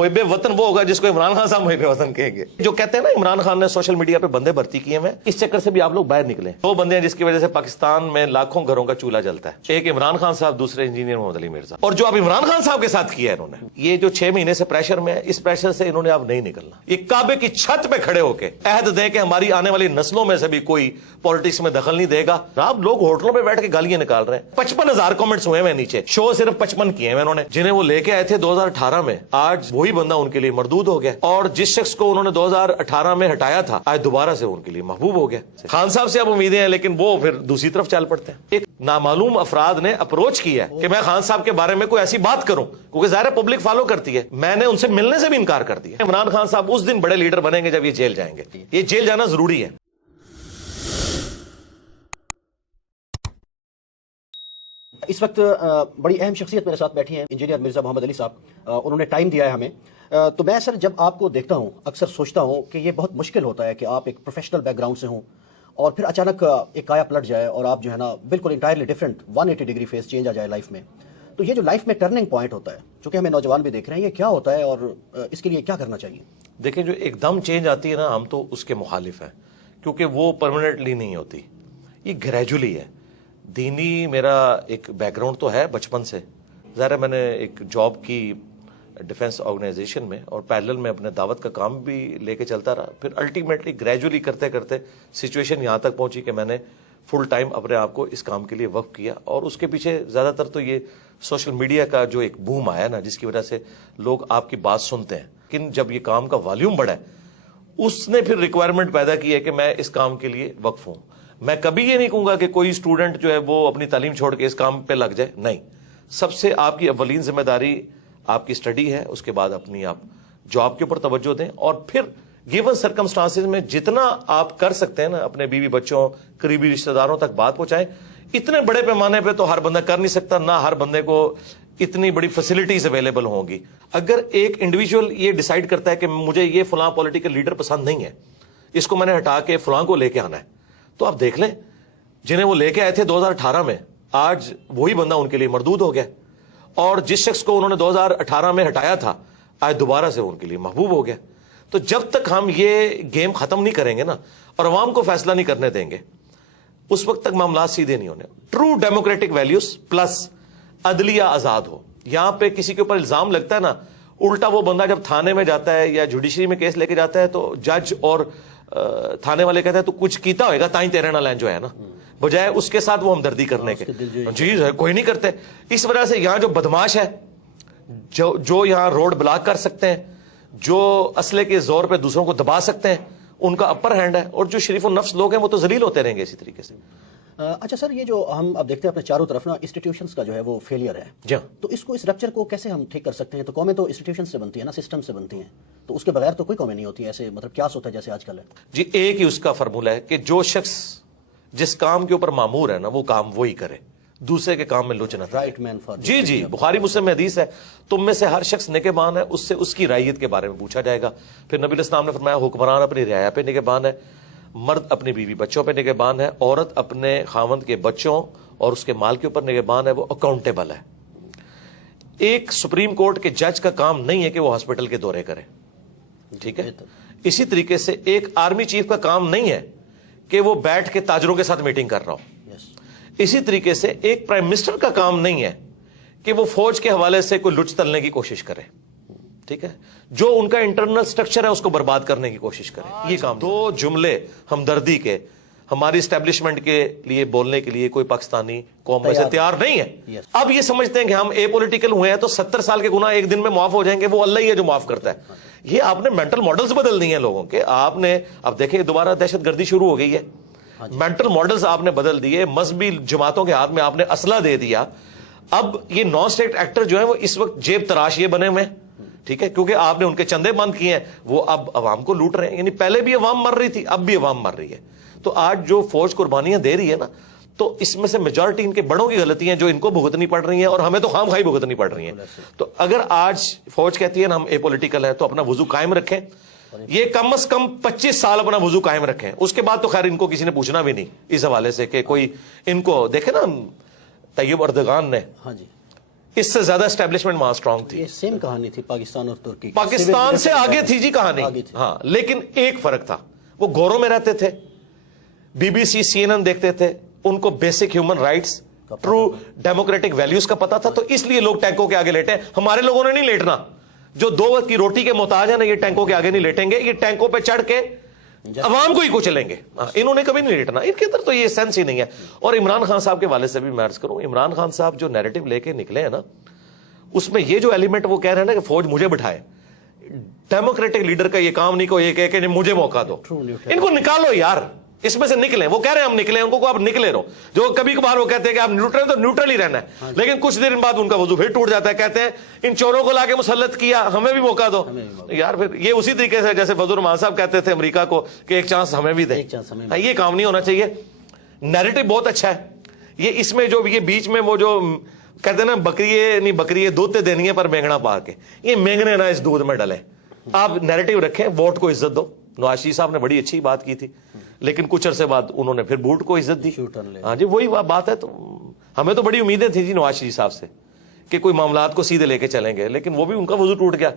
محب وطن وہ ہوگا جس کو عمران خان صاحب محب وطن کہیں گے. جو کہتے ہیں نا عمران خان نے سوشل میڈیا پہ بندے بھرتی کیے ہیں, اس چکر سے بھی آپ لوگ باہر نکلیں. دو بندے ہیں جس کی وجہ سے پاکستان میں لاکھوں گھروں کا چولہا جلتا ہے, ایک عمران خان صاحب, دوسرے انجینئر محمد علی مرزا. اور جو اب عمران خان صاحب کے ساتھ کیا ہے انہوں نے, یہ جو 6 مہینے سے پریشر میں ہے, اس پریشر سے انہوں نے اب نہیں نکلنا. یہ کعبے کی چھت پہ کھڑے ہو کے عہد دیں کہ ہماری آنے والی نسلوں میں سے بھی کوئی پالیٹکس میں دخل نہیں دے گا. آپ لوگ ہوٹلوں پہ بیٹھ کے گالیاں نکال رہے ہیں. 55,000 کامنٹس ہوئے ہیں نیچے, شو صرف 55 کیے ہیں انہوں نے, جنہیں وہ لے کے آئے تھے 2018 میں. آج وہی بندہ ان کے لیے مردود ہو گیا, اور جس شخص کو انہوں نے 2018 میں ہٹایا تھا آج دوبارہ سے ان کے لیے محبوب ہو گیا. خان صاحب سے اب امیدیں ہیں, لیکن وہ پھر دوسری طرف چل پڑتے ہیں. ایک نامعلوم افراد نے اپروچ کیا ہے کہ میں خان صاحب کے بارے میں کوئی ایسی بات کروں, کیونکہ ظاہر پبلک فالو کرتی ہے. میں نے ان سے ملنے سے بھی انکار کر دیا. عمران خان صاحب اس دن بڑے لیڈر بنیں گے جب یہ جیل جائیں گے. یہ جیل جانا ضروری ہے. اس وقت بڑی اہم شخصیت میرے ساتھ بیٹھی ہیں, انجینئر مرزا محمد علی صاحب. انہوں نے ٹائم دیا ہے ہمیں. تو میں سر جب آپ کو دیکھتا ہوں اکثر سوچتا ہوں کہ یہ بہت مشکل ہوتا ہے کہ آپ ایک پروفیشنل بیک گراؤنڈ سے ہوں اور پھر اچانک ایک کایا پلٹ جائے اور آپ جو ہے نا بالکل entirely different 180 degree face change آ جائے لائف میں. تو یہ جو لائف میں ٹرننگ پوائنٹ ہوتا ہے, چونکہ ہمیں نوجوان بھی دیکھ رہے ہیں, یہ کیا ہوتا ہے اور اس کے لیے کیا کرنا چاہیے؟ دیکھیں, جو ایک دم چینج آتی ہے نا, ہم تو اس کے مخالف ہیں, کیونکہ وہ پرماننٹلی نہیں ہوتی, یہ گریجولی ہے. دینی میرا ایک بیک گراؤنڈ تو ہے بچپن سے, ظاہر ہے میں نے ایک جاب کی ڈیفنس آرگنائزیشن میں, اور پیرلل میں اپنے دعوت کا کام بھی لے کے چلتا رہا. پھر الٹیمیٹلی گریجولی کرتے کرتے سچویشن یہاں تک پہنچی کہ میں نے فل ٹائم اپنے آپ کو اس کام کے لیے وقف کیا. اور اس کے پیچھے زیادہ تر تو یہ سوشل میڈیا کا جو ایک بوم آیا نا, جس کی وجہ سے لوگ آپ کی بات سنتے ہیں. لیکن جب یہ کام کا والیوم بڑھا ہے, اس نے پھر ریکوائرمنٹ پیدا کی ہے کہ میں اس کام کے لیے وقف ہوں. میں کبھی یہ نہیں کہوں گا کہ کوئی اسٹوڈنٹ جو ہے وہ اپنی تعلیم چھوڑ کے اس کام پہ لگ جائے, نہیں. سب سے آپ کی اولین ذمہ داری آپ کی اسٹڈی ہے, اس کے بعد اپنی آپ جاب کے اوپر توجہ دیں, اور پھر گیون سرکمسٹانسز میں جتنا آپ کر سکتے ہیں نا اپنے بیوی بچوں قریبی رشتہ داروں تک بات پہنچائیں. اتنے بڑے پیمانے پہ تو ہر بندہ کر نہیں سکتا, نہ ہر بندے کو اتنی بڑی فیسلٹیز اویلیبل ہوں گی. اگر ایک انڈیویجول یہ ڈیسائیڈ کرتا ہے کہ مجھے یہ فلاں پولیٹیکل لیڈر پسند نہیں ہے, اس کو میں نے ہٹا کے فلاں کو لے کے آنا ہے, تو آپ دیکھ لیں جنہیں وہ لے کے آئے تھے 2018 میں آج وہی بندہ ان کے لیے مردود ہو گیا, اور جس شخص کو انہوں نے 2018 میں ہٹایا تھا آج دوبارہ سے ان کے لیے محبوب ہو گیا. تو جب تک ہم یہ گیم ختم نہیں کریں گے نا, اور عوام کو فیصلہ نہیں کرنے دیں گے, اس وقت تک معاملات سیدھے نہیں ہونے. ٹرو ڈیموکریٹک ویلیوز پلس عدلیہ آزاد ہو. یہاں پہ کسی کے اوپر الزام لگتا ہے نا, الٹا وہ بندہ جب تھانے میں جاتا ہے یا جوڈیشری میں کیس لے کے جاتا ہے تو جج اور تھانے والے کہتے ہیں تو کچھ کیتا ہوئے گا تائیں تیرے نہ لین, جو ہے نا, بجائے اس کے ساتھ وہ ہمدردی کرنے کے. جی کوئی نہیں کرتے. اس وجہ سے یہاں جو بدماش ہے, جو یہاں روڈ بلاک کر سکتے ہیں, جو اسلحے کے زور پہ دوسروں کو دبا سکتے ہیں, ان کا اپر ہینڈ ہے, اور جو شریف النفس لوگ ہیں وہ تو ذلیل ہوتے رہیں گے اسی طریقے سے. اچھا سر, یہ جو ہم اب دیکھتے ہیں اپنے چاروں طرف نا انسٹیٹیوشنز کا جو ہے وہ فیلئر ہے, جی, تو اس رپچر کو کیسے ہم ٹھیک کر سکتے ہیں؟ تو قومیں تو انسٹیٹیوشن سے بنتی ہیں نا, سسٹم سے بنتی ہیں, تو اس کے بغیر تو کوئی قومیں نہیں ہوتی ایسے, مطلب کیا ہوتا ہے جیسے آج کل ہے. جی ایک ہی اس کا فارمولا ہے کہ جو شخص جس کام کے اوپر مامور ہے نا وہ کام وہی کرے, دوسرے کے کام میں لچ نہ. Right main for. جی بخاری مسلم میں حدیث ہے, تم میں سے ہر شخص نگہبان ہے, اس سے اس کی رعیت کے بارے میں پوچھا جائے گا. پھر نبی علیہ السلام نے فرمایا حکمران اپنی رعایا پہ نگہبان ہے, مرد اپنی بیوی بچوں پہ نگہبان ہے, عورت اپنے خاوند کے بچوں اور اس کے مال کے اوپر نگہبان ہے, وہ اکاؤنٹیبل ہے. ایک سپریم کورٹ کے جج کا کام نہیں ہے کہ وہ ہاسپٹل کے دورے کرے, ٹھیک ہے. اسی طریقے سے ایک آرمی چیف کا کام نہیں ہے کہ وہ بیٹھ کے تاجروں کے ساتھ میٹنگ کر رہا ہو. اسی طریقے سے ایک پرائم منسٹر کا کام نہیں ہے کہ وہ فوج کے حوالے سے کوئی لچ تلنے کی کوشش کرے, ٹھیک ہے, جو ان کا انٹرنل سٹرکچر ہے اس کو برباد کرنے کی کوشش کرے. یہ کام. 2 جملے ہمدردی کے ہماری اسٹیبلشمنٹ کے لیے بولنے کے لیے کوئی پاکستانی قوم میں سے تیار نہیں ہے. اب یہ سمجھتے ہیں کہ ہم اے پولیٹیکل ہوئے ہیں تو 70 سال کے گناہ ایک دن میں معاف ہو جائیں گے, وہ اللہ ہی ہے جو معاف کرتا ہے. یہ آپ نے مینٹل ماڈلز بدل دیے ہیں لوگوں کے. آپ نے اب دیکھیں دوبارہ دہشت گردی شروع ہو گئی ہے, مینٹل ماڈلز آپ نے بدل دیے, مذہبی جماعتوں کے ہاتھ میں آپ نے اسلحہ دے دیا. اب یہ نان اسٹیٹ ایکٹر جو ہیں وہ اس وقت جیب تراش یہ بنے ہوئے ہیں, ٹھیک ہے, کیونکہ آپ نے ان کے چندے بند کیے ہیں, وہ اب عوام کو لوٹ رہے ہیں. یعنی پہلے بھی عوام مر رہی تھی, اب بھی عوام مر رہی ہے. تو آج جو فوج قربانیاں دے رہی ہے نا, تو اس میں سے میجورٹی ان کے بڑوں کی غلطی ہیں جو ان کو بھگتنی پڑ رہی ہیں, اور ہمیں تو خام خواہی بھگتنی پڑ رہی ہیں. تو اگر آج فوج کہتی ہے نا ہم اے پولیٹیکل ہے, تو اپنا وضو قائم رکھیں. یہ کم از کم 25 سال اپنا وضو قائم رکھیں. اس کے بعد تو خیر ان کو کسی نے پوچھنا بھی نہیں اس حوالے سے کہ کوئی ان کو دیکھے نا. طیب اردگان نے اس سے زیادہ اسٹیبلشمنٹ وہاں اسٹرانگ تھی. یہ سیم کہانی تھی پاکستان اور ترکی. پاکستان سے آگے تھی جی کہانی. ہاں لیکن ایک فرق تھا, وہ گوروں میں رہتے تھے, B B C C N N دیکھتے تھے, ان کو basic human rights true democratic values کا پتا تھا, تو اس لیے لوگ ٹینکوں کے آگے لیٹے. ہمارے لوگوں نے نہیں لیٹنا, جو 2 وقت کی روٹی کے محتاج ہیں نا, یہ ٹینکوں کے آگے نہیں لیٹیں گے, یہ ٹینکوں پہ چڑھ کے عوام کو ہی کچلیں گے. انہوں نے کبھی نہیں لیٹنا, ان کے اندر تو یہ سینس ہی نہیں ہے. اور عمران خان صاحب کے والد سے بھی میں عرض کروں, عمران خان صاحب جو نیریٹو لے کے نکلے ہیں نا, اس میں یہ جو ایلیمنٹ وہ کہہ رہے ہیں نا کہ فوج مجھے بٹھائے, ڈیموکریٹک لیڈر کا یہ کام نہیں کو یہ کہ مجھے موقع دو, ان کو نکالو یار, اس میں سے نکلیں. وہ کہہ رہے ہیں ہم نکلیں, ان کو آپ نکلے رہو. جو کبھی کبھار وہ کہتے ہیں کہ آپ نیوٹرل, تو نیوٹرل ہی رہنا ہے, لیکن کچھ دیر بعد ان کا وضو پھر ٹوٹ جاتا ہے. کہتے ہیں ان چوروں کو لا کے مسلط کیا, ہمیں بھی موقع دو یار. پھر یہ اسی طریقے سے جیسے فضل الرحمان صاحب کہتے تھے امریکہ کو کہ ایک چانس ہمیں بھی دیں. یہ کام نہیں ہونا چاہیے. نیریٹو بہت اچھا ہے یہ, اس میں جو یہ بیچ میں وہ جو کہتے ہیں نا بکری دودھ تے دینی ہے پر مینگنا پا کے, یہ مینگنے نا اس دودھ میں ڈلے. آپ نیریٹو رکھیں, ووٹ کو عزت دو. نواز شریف صاحب نے بڑی اچھی بات کی تھی, لیکن کچھ عرصے بعد انہوں نے پھر بوٹ کو عزت دی. ہاں جی وہی بات ہے. تو ہمیں تو بڑی امیدیں تھیں جی نواز شریف صاحب سے کہ کوئی معاملات کو سیدھے لے کے چلیں گے, لیکن وہ بھی ان کا وضو ٹوٹ گیا.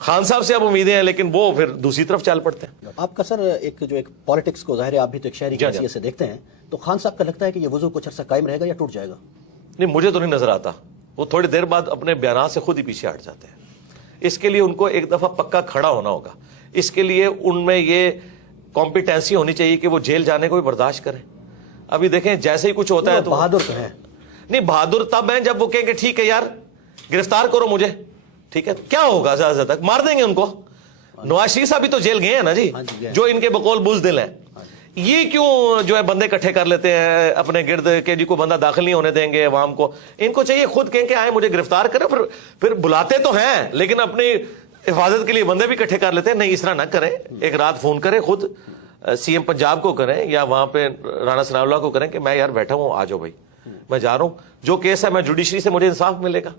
خان صاحب سے اب امیدیں ہیں, لیکن وہ پھر دوسری طرف چل پڑتے ہیں. آپ کا سر ایک پالیٹکس کو ظاہر ہے آپ بھی تو ایک شہری کی حیثیت سے دیکھتے ہیں, تو خان صاحب کا لگتا ہے کہ یہ وضو کچھ عرصہ قائم رہے گا یا ٹوٹ جائے گا؟ نہیں, مجھے تو نہیں نظر آتا. وہ تھوڑی دیر بعد اپنے بیانات سے خود ہی پیچھے ہٹ جاتے ہیں. اس کے لیے ان کو ایک دفعہ پکا کھڑا ہونا ہوگا. اس کے لیے ان میں یہ کمپیٹنسی ہونی چاہیے کہ وہ جیل جانے کو بھی برداشت کریں. ابھی دیکھیں جیسے ہی کچھ ہوتا ہے تو بہادر تو ہیں. نہیں, بہادر تب ہیں جب وہ کہیں گے ٹھیک ہے یار گرفتار کرو مجھے, ٹھیک ہے کیا ہوگا, زیادہ تک مار دیں گے ان کو. نواز شریف صاحب بھی تو جیل گئے ہیں نا جی, جو ان کے بقول بزدل ہیں. یہ کیوں جو ہے بندے اکٹھے کر لیتے ہیں اپنے گرد کہ جی کو بندہ داخل نہیں ہونے دیں گے عوام کو. ان کو چاہیے خود کہیں کہ آئے مجھے گرفتار کریں, پھر بلاتے تو ہیں لیکن اپنی حفاظت کے لیے بندے بھی اکٹھے کر لیتے ہیں. نہیں, اس طرح نہ کریں. ایک رات فون کریں خود سی ایم پنجاب کو کریں یا وہاں پہ رانا ثناء اللہ کو کریں کہ میں یار بیٹھا ہوں, آ جاؤ بھائی, میں جا رہا ہوں, جو کیس ہے میں جوڈیشری سے مجھے انصاف ملے گا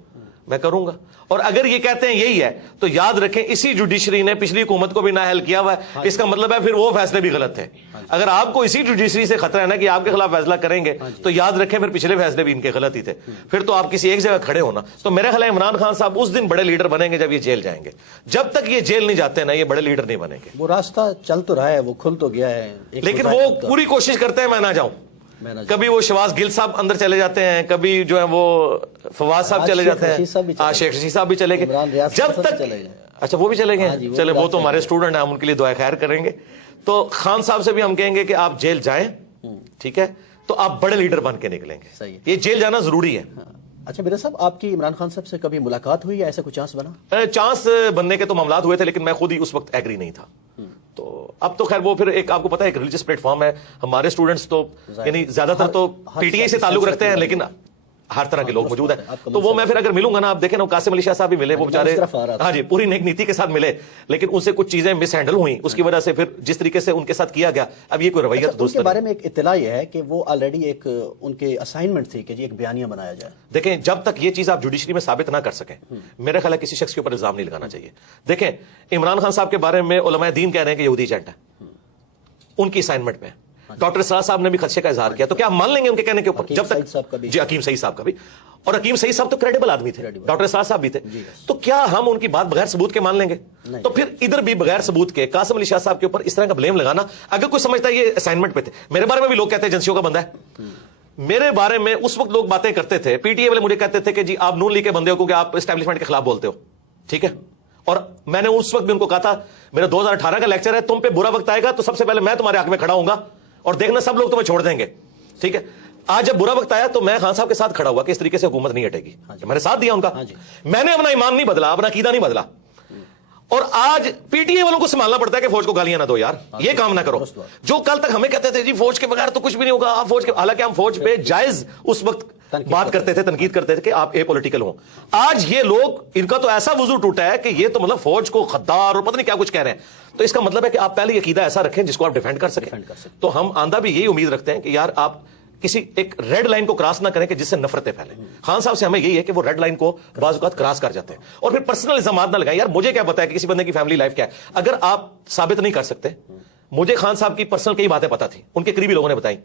میں کروں گا. اور اگر یہ کہتے ہیں یہی ہے تو یاد رکھیں اسی جوڈیشری نے پچھلی حکومت کو بھی نااہل کیا ہوا ہے. اس کا مطلب ہے پھر وہ فیصلے بھی غلط تھے. اگر آپ کو اسی جوڈیشری سے خطرہ ہے نا کہ آپ کے خلاف فیصلہ کریں گے تو یاد رکھیں پھر پچھلے فیصلے بھی ان کے غلط ہی تھے. پھر تو آپ کسی ایک جگہ کھڑے ہونا. تو میرا خیال ہے عمران خان صاحب اس دن بڑے لیڈر بنیں گے جب یہ جیل جائیں گے. جب تک یہ جیل نہیں جاتے نا یہ بڑے لیڈر نہیں بنیں گے. وہ راستہ چل تو رہا ہے, وہ کھل تو گیا ہے, لیکن وہ پوری کوشش کرتے ہیں میں نہ جاؤں. کبھی وہ شواز گل صاحب اندر چلے جاتے ہیں, کبھی جو ہے وہ فواز صاحب چلے جاتے ہیں, شیخ رشید صاحب بھی چلے گئے. جب تک اچھا وہ بھی چلے گئے, چلے وہ تو ہمارے اسٹوڈنٹ ہیں, ہم ان کے لیے دعائے خیر کریں گے. تو خان صاحب سے بھی ہم کہیں گے کہ آپ جیل جائیں, ٹھیک ہے, تو آپ بڑے لیڈر بن کے نکلیں گے. یہ جیل جانا ضروری ہے. اچھا مرزا صاحب, آپ کی عمران خان صاحب سے کبھی ملاقات ہوئی یا ایسا کوئی چانس بنا؟ چانس بننے کے تو معاملات ہوئے تھے, لیکن میں خود ہی اس وقت ایگری نہیں تھا. تو اب تو خیر وہ پھر ایک آپ کو پتا ہے ایک ریلیجس پلیٹ فارم ہے. ہمارے اسٹوڈنٹس تو یعنی زیادہ تر تو پی ٹی آئی سے تعلق رکھتے ہیں, لیکن ہر طرح کے لوگ موجود ہیں. تو وہ میں پھر اگر ملوں گا نا, آپ دیکھیں نا قاسم علی شاہ صاحب بھی ملے, وہ بیچارے ہاں جی پوری نیک نیتی کے ساتھ ملے, لیکن ان سے کچھ چیزیں مس ہینڈل ہوئی, اس کی وجہ سے پھر جس طریقے سے ان کے ساتھ کیا گیا اب یہ کوئی رویہ ان کے بارے میں ایک اطلاع یہ ہے کہ وہ آلریڈی ایک ان کے اسائنمنٹ تھی کہ جی ایک بیانیہ بنایا جائے. دیکھیں جب تک یہ چیز آپ جوڈیشری میں ثابت نہ کر سکیں میرے خیال ہے کسی شخص کے اوپر الزام نہیں لگانا چاہیے. دیکھیں عمران خان صاحب کے بارے میں علماء دین کہہ رہے ہیں کہ یہودی ایجنٹ ہے, ان کی اسائنمنٹ میں ڈاکٹر سراج صاحب نے بھی خدشے کا اظہار کیا. تو کیا ہم مان لیں گے ان کے کہنے کے اوپر؟ جب تک جی حکیم سعید صاحب کا بھی, اور حکیم سعید صاحب تو کریڈیبل آدمی تھے, ڈاکٹر سراج صاحب بھی تھے, تو کیا ہم ان کی بات بغیر ثبوت کے مان لیں گے؟ تو پھر ادھر بھی بغیر ثبوت کے قاسم علی شاہ صاحب کے اوپر اس طرح کا بلیم لگانا, اگر کوئی سمجھتا ہے یہ اسائنمنٹ پہ تھے. میرے بارے میں بھی لوگ کہتے ہیں ایجنسیوں کا بندہ ہے. میرے بارے میں اس وقت لوگ باتیں کرتے تھے, پی ٹی اے والے مجھے کہتے تھے کہ جی آپ نون لیگ کے بندے ہو کیونکہ آپ اسٹیبلشمنٹ کے خلاف بولتے ہو, ٹھیک ہے. اور میں نے اس وقت بھی ان کو کہا تھا میرا 2018 کا لیکچر ہے, تم پہ برا وقت آئے گا تو سب سے پہلے میں تمہارے حق میں کھڑا ہوں گا اور دیکھنا سب لوگ تمہیں چھوڑ دیں گے, ٹھیک ہے. آج جب برا وقت آیا تو میں خان صاحب کے ساتھ کھڑا ہوا کہ اس طریقے سے حکومت نہیں ہٹے گی, میں نے ساتھ دیا ان کا. میں نے اپنا ایمان نہیں بدلا, اپنا عقیدہ نہیں بدلا. اور آج پی ٹی اے والوں کو سنبھالنا پڑتا ہے کہ فوج کو گالیاں نہ دو یار, یہ کام نہ کرو. جو کل تک ہمیں کہتے تھے جی فوج کے بغیر تو کچھ بھی نہیں ہوگا, آپ فوج کے, حالانکہ ہم فوج پہ جائز اس وقت بات کرتے تھے, تنقید کرتے تھے کہ آپ اے پولیٹیکل ہوں. آج یہ لوگ ان کا تو ایسا وضو ٹوٹا ہے کہ یہ تو مطلب فوج کو غدار اور پتہ نہیں کیا کچھ کہہ رہے ہیں. تو اس کا مطلب ہے کہ آپ پہلے عقیدہ ایسا رکھیں جس کو آپ ڈیفینڈ کر سکیں. تو ہم آندہ بھی یہی امید رکھتے ہیں کہ یار آپ کسی ایک ریڈ لائن کو کراس نہ کریں کہ جس سے نفرتیں پھیلیں. خان صاحب سے ہمیں یہی ہے کہ وہ ریڈ لائن کو بعض اوقات کراس کر جاتے ہیں, اور پھر پرسنل الزامات نہ لگائیں. یار مجھے کیا پتا ہے کہ کسی بندے کی فیملی لائف کیا ہے, اگر آپ ثابت نہیں کر سکتے. مجھے خان صاحب کی پرسنل کئی باتیں پتا تھی, ان کے قریبی لوگوں نے بتائی,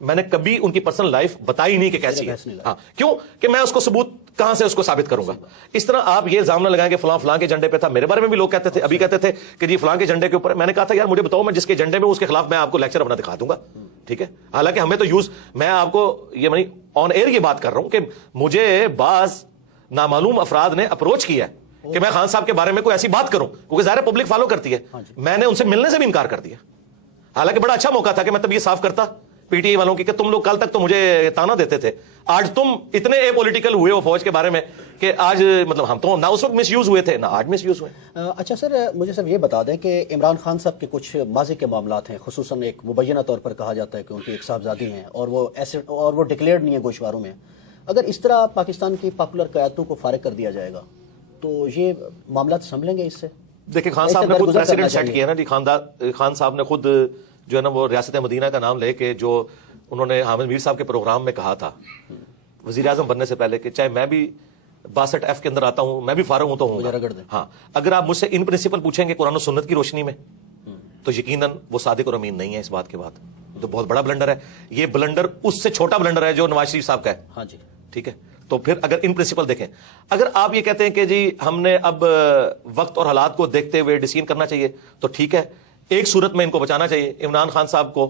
میں نے کبھی ان کی پرسنل لائف بتائی نہیں کہ کیسی ہے. ہاں کیوں کہ میں اس کو ثبوت کہاں سے اس کو ثابت کروں گا. اس طرح آپ یہ الزام نہ لگائیں کہ فلاں فلاں کے جھنڈے پہ تھا. میرے بارے میں بھی لوگ کہتے تھے, ابھی کہتے تھے کہ جی فلاں کے جھنڈے کے اوپر. میں نے کہا تھا یار مجھے بتاؤ, میں جس کے جھنڈے میں اس کے خلاف میں آپ کو لیکچر اپنا دکھا دوں گا. ٹھیک ہے, حالانکہ ہمیں تو میں آپ کو یہ آن ایئر یہ بات کر رہا ہوں کہ مجھے بعض نامعلوم افراد نے اپروچ کیا ہے کہ میں خان صاحب کے بارے میں کوئی ایسی بات کروں, کیونکہ ظاہر پبلک فالو کرتی ہے. میں نے ان سے ملنے سے بھی انکار کر دیا, حالانکہ بڑا اچھا موقع تھا کہ میں تب یہ صاف کرتا پی ٹی آئی والوں کی کہ تم لوگ کل تک تو مجھے تانا دیتے تھے, آج تم اتنے اے پولیٹیکل ہوئے ہو فوج کے بارے میں کہ آج مطلب ہم تو نہ اس وقت مس یوز ہوئے تھے نہ آج مس یوز ہوئے. اچھا سر, مجھے سر یہ بتا دیں کہ عمران خان صاحب کے کچھ ماضی کے معاملات ہیں, خصوصاً ایک مبینہ طور پر کہا جاتا ہے کہ ان کی ایک صاحبزادی ہیں اور وہ ڈکلیئرڈ نہیں ہے گوشواروں میں. اگر اس طرح پاکستان کی پاپولر قیادتوں کو فارغ کر دیا جائے گا تو یہ معاملات سنبھلیں گے اس سے؟ دیکھیں خان صاحب نے خود پریسیڈنٹ سیٹ کیا نا جی. خان صاحب نے خود جو ہے نا وہ ریاست مدینہ کا نام لے کے جو انہوں نے حامد میر صاحب کے پروگرام میں کہا تھا وزیر اعظم بننے سے پہلے کہ چاہے میں بھی 62F کے اندر آتا ہوں, میں بھی فارغ ہوں تو ہوں. ہاں, اگر آپ مجھ سے ان پرنسپل پوچھیں گے قرآن و سنت کی روشنی میں تو یقیناً وہ صادق اور امین نہیں ہے. اس بات کے بعد تو بہت بڑا بلنڈر ہے. یہ بلنڈر اس سے چھوٹا بلنڈر ہے جو نواز شریف صاحب کا ہے. ہاں جی ٹھیک ہے. تو پھر اگر ان پرنسپل دیکھیں, اگر آپ یہ کہتے ہیں کہ جی ہم نے اب وقت اور حالات کو دیکھتے ہوئے ڈیسیژن کرنا چاہیے تو ٹھیک ہے, ایک صورت میں ان کو بچانا چاہیے عمران خان صاحب کو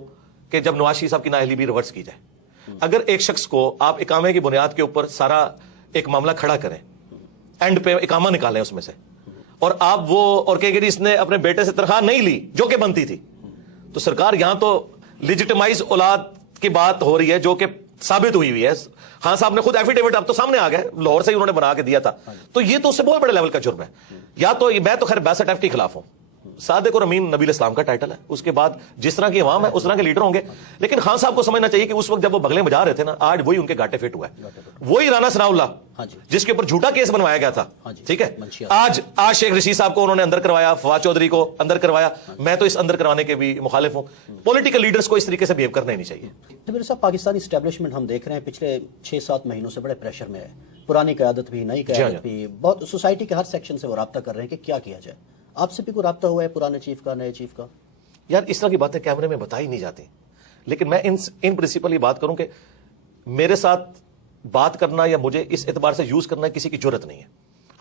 کہ جب نواز شریف صاحب کی نااہلی بھی ریورس کی جائے. اگر ایک شخص کو آپ اقامے کی بنیاد کے اوپر سارا ایک معاملہ کھڑا کریں, اینڈ پہ اقامہ نکالیں اس میں سے, اور آپ وہ اور کہ اس نے اپنے بیٹے سے تنخواہ نہیں لی جو کہ بنتی تھی, تو سرکار یہاں تو لیجیٹمائز اولاد کی بات ہو رہی ہے جو کہ ثابت ہوئی ہے. خان صاحب نے خود ایفیڈیوٹ اب تو سامنے آ گیا, لاہور سے ہی انہوں نے بنا کے دیا تھا. تو یہ تو اس سے بہت بڑے لیول کا جرم ہے. یا تو میں تو خیر 62F کے خلاف ہوں. صادق اور امین نبی الاسلام کا ٹائٹل ہے, اس کے بعد جس طرح کی عوام ہے اس طرح کے لیڈر ہوں گے. لیکن خان صاحب کو سمجھنا چاہیے کہ اس وقت جب وہ بغلیں بجا رہے تھے نا, آج وہی ان کے گاٹے فٹ ہوا ہے. وہی رانا ثناء اللہ جس کے اوپر جھوٹا کیس بنوایا گیا تھا, ٹھیک ہے, آج شیخ رشید صاحب کو انہوں نے اندر کروایا, فواد چودھری کو اندر کروایا. میں تو اس اندر کروانے کے بھی مخالف ہوں. پولیٹیکل لیڈرز کو اس طریقے سے بہیو کرنا ہی نہیں چاہیے. میرے صاحب پاکستانی اسٹیبلشمنٹ ہم دیکھ رہے ہیں پچھلے 6-7 مہینوں سے بڑے پریشر میں ہے. پرانی قیادت بھی, نئی قیادت بھی, بہت سوسائٹی کے ہر سیکشن سے وہ رابطہ کر رہے ہیں کہ کیا کیا جائے. آپ سے بھی کوئی رابطہ ہوا ہے پرانے چیف کا, نئے چیف کا؟ یار اس طرح کی باتیں کیمرے میں بتائی نہیں جاتی, لیکن میں ان پرنسپل یہ بات کروں کہ میرے ساتھ بات کرنا یا مجھے اس اعتبار سے یوز کرنا کسی کی جرت نہیں ہے.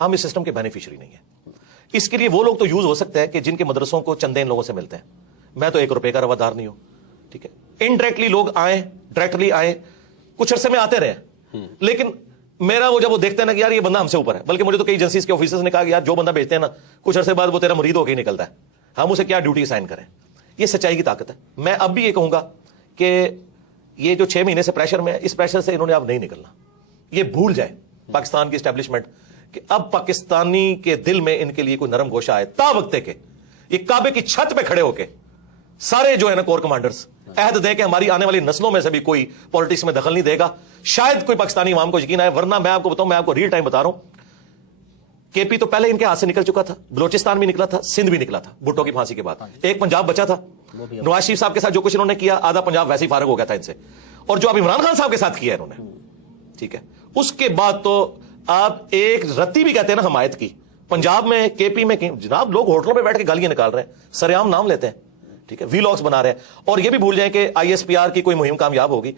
ہم اس سسٹم کے بینیفیشری نہیں ہیں. اس کے لیے وہ لوگ تو یوز ہو سکتے ہیں کہ جن کے مدرسوں کو چندے ان لوگوں سے ملتے ہیں. میں تو 1 روپے کا روادار نہیں ہوں. ٹھیک ہے, انڈائریکٹلی لوگ آئیں, ڈائریکٹلی آئیں, کچھ عرصے میں آتے رہے, لیکن میرا وہ جب وہ دیکھتے ہیں نا کہ یار یہ بندہ ہم سے اوپر ہے, بلکہ مجھے تو کئی ایجنسیز کے آفیسرز نے کہا کہ یار جو بندہ بیچتے ہیں نا کچھ عرصے بعد وہ تیرا مرید ہو کے ہی نکلتا ہے, ہم اسے کیا ڈیوٹی اسائن کریں. یہ سچائی کی طاقت ہے. میں اب بھی یہ کہوں گا کہ یہ جو 6 مہینے سے پریشر میں, اس پریشر سے انہوں نے اب نہیں نکلنا. یہ بھول جائے پاکستان کی اسٹیبلشمنٹ کہ اب پاکستانی کے دل میں ان کے لیے کوئی نرم گوشہ ہے. تا وقت کہ یہ کعبے کی چھت پہ کھڑے ہو کے سارے جو ہے نا کور کمانڈرز عہد دے کہ ہماری آنے والی نسلوں میں سے بھی کوئی پالیٹکس میں دخل نہیں دے گا, شاید کوئی پاکستانی عوام کو یقین آئے. ورنہ میں آپ کو بتاؤں, میں آپ کو ریئل ٹائم بتا رہا ہوں, کے پی تو پہلے ان کے ہاتھ سے نکل چکا تھا, بلوچستان بھی نکلا تھا, سندھ بھی نکلا تھا بھٹو کی پھانسی کے بعد. ایک پنجاب بچا تھا. نواز شریف صاحب کے ساتھ جو کچھ انہوں نے کیا, آدھا پنجاب ویسے ہی فارغ ہو گیا تھا ان سے. اور جو اب عمران خان صاحب کے ساتھ کیا انہوں نے, ٹھیک ہے, اس کے بعد تو آپ ایک رتی بھی کہتے ہیں نا حمایت کی, پنجاب میں, کے پی میں, جناب لوگ ہوٹلوں پہ بیٹھ کے گالیاں نکال رہے ہیں, سرعام نام لیتے ہیں, ٹھیک ہے, وی لاگس بنا رہے ہیں. اور یہ بھی بھول جائیں کہ ISPR کی کوئی مہم کامیاب ہوگی,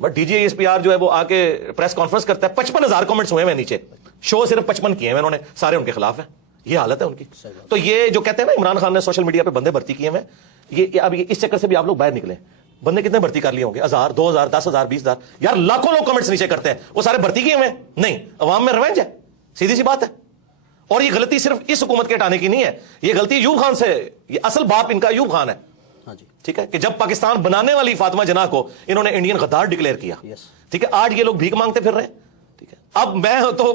بٹ DG ISPR جو ہے وہ آ کے پریس کانفرنس کرتا ہے, 55,000 کمنٹس ہوئے ہیں نیچے, شو صرف 55 کیے ہیں انہوں نے, سارے ان کے خلاف ہیں. یہ حالت ہے ان کی. تو یہ جو کہتے ہیں نا عمران خان نے سوشل میڈیا پہ بندے بھرتی کیے ہیں, یہ اب اس چکر سے بھی آپ لوگ باہر نکلیں. بندے کتنے بھرتی کر لیے ہوں گے, 1000, 2000, 10,000, 20,000, یار لاکھوں لوگ کمنٹس نیچے کرتے ہیں, وہ سارے بھرتی کیے ہوئے ہیں. نہیں, عوام میں ریونج ہے, سیدھی سی بات ہے. اور یہ غلطی صرف اس حکومت کے ہٹانے کی نہیں ہے, یہ غلطی ایوب خان سے, یہ اصل باپ ان کا ایوب خان ہے. ٹھیک ہے, کہ جب پاکستان بنانے والی فاطمہ جناح کو انہوں نے انڈین غدار ڈکلیئر کیا, ٹھیک ہے, آج یہ لوگ بھیک مانگتے پھر رہے ہیں. ٹھیک ہے, اب میں تو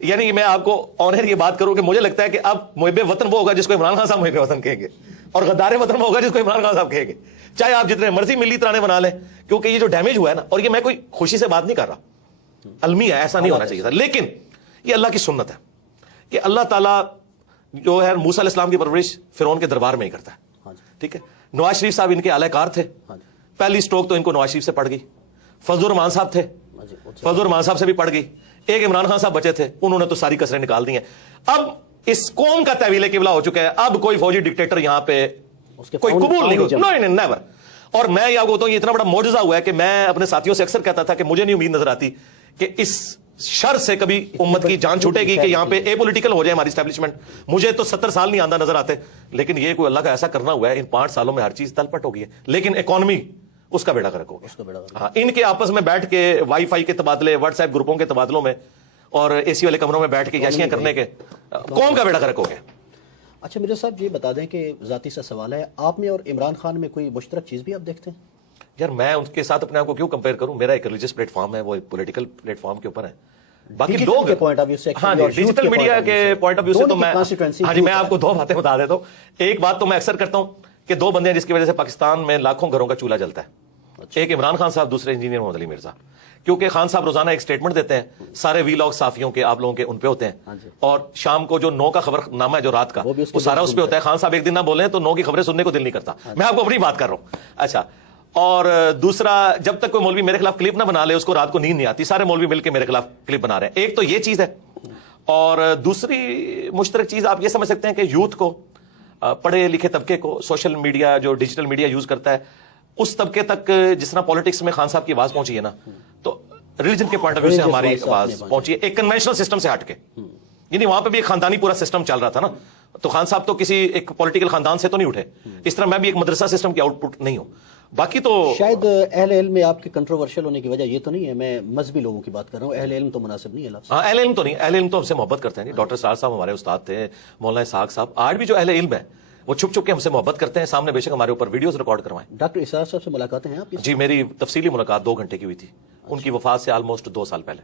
یعنی میں آپ کو آنر یہ بات کروں کہ مجھے لگتا ہے کہ اب محب وطن وہ ہوگا جس کو عمران خان صاحب محب وطن کہیں گے, اور غدار وطن وہ ہوگا جس کو عمران خان صاحب کہیں گے, چاہے آپ جتنے مرضی ملی ترانے بنا لیں. کیونکہ یہ جو ڈیمیج ہوا ہے نا, اور یہ میں کوئی خوشی سے بات نہیں کر رہا, المیہ ہے, ایسا نہیں ہونا چاہیے تھا, لیکن یہ اللہ کی سنت ہے کہ اللہ تعالیٰ جو ہے موسیٰ علیہ السلام کی پرورش فرعون کے دربار میں ہی کرتا ہے. ٹھیک ہے, نواز شریف صاحب ان کے اعلی کار تھے, پہلی سٹروک تو ان کو نواز شریف سے پڑ گئی. فضل الرحمان صاحب تھے, فضل الرحمان صاحب سے بھی پڑ گئی. ایک عمران خان صاحب بچے تھے, انہوں نے تو ساری کسریں نکال دی ہیں. اب اس قوم کا تحویل قبلہ ہو چکا ہے, اب کوئی فوجی ڈکٹیٹر یہاں پہ کوئی قبول نہیں ہوتا, نیور. اور میں یہ آپ کو بتاؤں یہ اتنا بڑا معجزہ ہوا ہے کہ میں اپنے ساتھیوں سے اکثر کہتا تھا کہ مجھے نہیں امید نظر آتی کہ اس شر سے کبھی امت کی جان چھوٹے گی کہ یہاں پہ اے پولیٹیکل ہو جائے ہماری اسٹیبلشمنٹ. مجھے تو 70 سال نہیں آندہ نظر آتے, لیکن یہ کوئی اللہ کا ایسا کرنا ہوا ہے ان 5 سالوں میں ہر چیز تل پٹ ہو گئی ہے. لیکن اکانومی اس کا بیڑا غرق ہو گیا. ہاں, ان کے آپس میں بیٹھ کے وائی فائی کے تبادلے, واٹس ایپ گروپوں کے تبادلوں میں اور اے سی والے کمروں میں بیٹھ کے یاشیاں کرنے کے قوم کا بیڑا غرق ہو گیا. اچھا مرزا صاحب یہ بتا دیں کہ ذاتی سا سوال ہے, آپ میں اور عمران خان میں کوئی مشترک چیز بھی آپ دیکھتے ہیں؟ یار میں ان کے ساتھ اپنے آپ کو کیوں کمپیئر کروں؟ میرا ایک ریلیجس پلیٹ فارم ہے, وہ ایک پولیٹیکل پلیٹ فارم کے اوپر ہے. باقی لوگ ہاں جی ڈیجیٹل میڈیا کے پوائنٹ آف ویو سے تو میں ہاں جی میں آپ کو 2 باتیں بتا دیتا ہوں. ایک بات تو میں اکثر کرتا ہوں کہ 2 بندے ہیں جس کی وجہ سے پاکستان میں لاکھوں گھروں کا چولہا جلتا ہے. ایک عمران خان صاحب, دوسرے انجینئر محمد علی مرزا. کیونکہ خان صاحب روزانہ ایک سٹیٹمنٹ دیتے ہیں, سارے وی لاگ صحافیوں کے آپ لوگوں کے ان پہ ہوتے ہیں, اور شام کو جو 9 کا خبر نامہ ہے جو رات کا وہ سارا اس پہ ہوتا ہے. خان صاحب ایک دن نہ بولیں تو 9 کی خبریں سننے کو دل نہیں کرتا. میں آپ کو اپنی بات کر رہا ہوں. اچھا, اور دوسرا جب تک کوئی مولوی میرے خلاف کلپ نہ بنا لے اس کو رات کو نیند نہیں آتی. سارے مولوی مل کے میرے خلاف کلپ بنا رہے ہیں. ایک تو یہ چیز ہے, اور دوسری مشترک چیز آپ یہ سمجھ سکتے ہیں کہ یوتھ کو, پڑھے لکھے طبقے کو, سوشل میڈیا جو ڈیجیٹل میڈیا یوز کرتا ہے اس طبقے تک جس طرح پالیٹکس میں خان صاحب کی آواز پہنچی ہے نا, تو ریلیجن کے پوائنٹ آف ویو سے ہماری آواز پہنچی ہے ایک کنونشنل سسٹم سے ہٹ کے. یعنی وہاں پہ بھی ایک خاندانی پورا سسٹم چل رہا تھا نا, تو خان صاحب تو کسی ایک پولیٹیکل خاندان سے تو نہیں اٹھے, اس طرح میں بھی ایک مدرسہ سسٹم کی آؤٹ پٹ نہیں ہوں. باقی تو شاید اہل علم میں آپ کے کنٹروورشل ہونے کی وجہ یہ تو نہیں ہے, میں مذہبی لوگوں کی بات کر رہا ہوں, اہل علم تو مناسب نہیں ہے لفظ. ہاں, اہل علم تو نہیں, اہل علم تو ہم سے محبت کرتے ہیں. ڈاکٹر سار صاحب ہمارے استاد تھے, مولانا اسحاق صاحب. آج بھی جو اہل علم ہے وہ چھپ چھپ کے ہم سے محبت کرتے ہیں, سامنے بے شک ہمارے اوپر ویڈیوز ریکارڈ کروائیں. ڈاکٹر اسرار صاحب سے ملاقاتیں ہیں آپ کی؟ جی میری تفصیلی ملاقات 2 گھنٹے کی ہوئی تھی, ان کی وفات سے آلموسٹ 2 سال پہلے,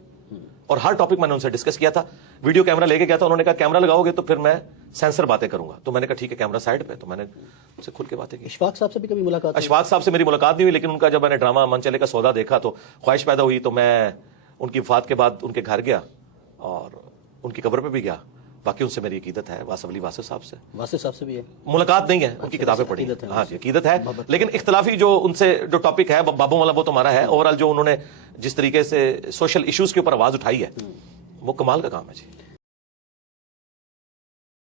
اور ہر ٹاپک میں نے ان سے ڈسکس کیا تھا. ویڈیو کیمرہ لے کے گیا تھا, انہوں نے کہا کیمرہ لگاؤ گے تو پھر میں سینسر باتیں کروں گا. تو میں نے کہا ٹھیک ہے کیمرہ سائڈ پہ, تو میں نے ان سے کھل کے باتیں کی. اشفاق صاحب سے بھی کبھی ملاقات؟ اشفاق صاحب سے میری ملاقات نہیں ہوئی, لیکن ان کا جب میں نے ڈرامہ من چلے کا سودا دیکھا تو خواہش پیدا ہوئی, تو میں ان کی وفات کے بعد ان کے گھر گیا اور ان کی قبر پہ بھی گیا. باقی ان سے میری عقیدت ہے. واصف علی واصف صاحب سے, واصف صاحب سے بھی ہے ملاقات نہیں ہے, ان کی کتابیں پڑھی. ہاں جی عقیدت ہے, لیکن اختلافی جو ان سے جو ٹاپک ہے بابوں والا وہ تو ہمارا ہے. اوور آل جو انہوں نے جس طریقے سے سوشل ایشوز کے اوپر آواز اٹھائی ہے وہ کمال کا کام ہے جی.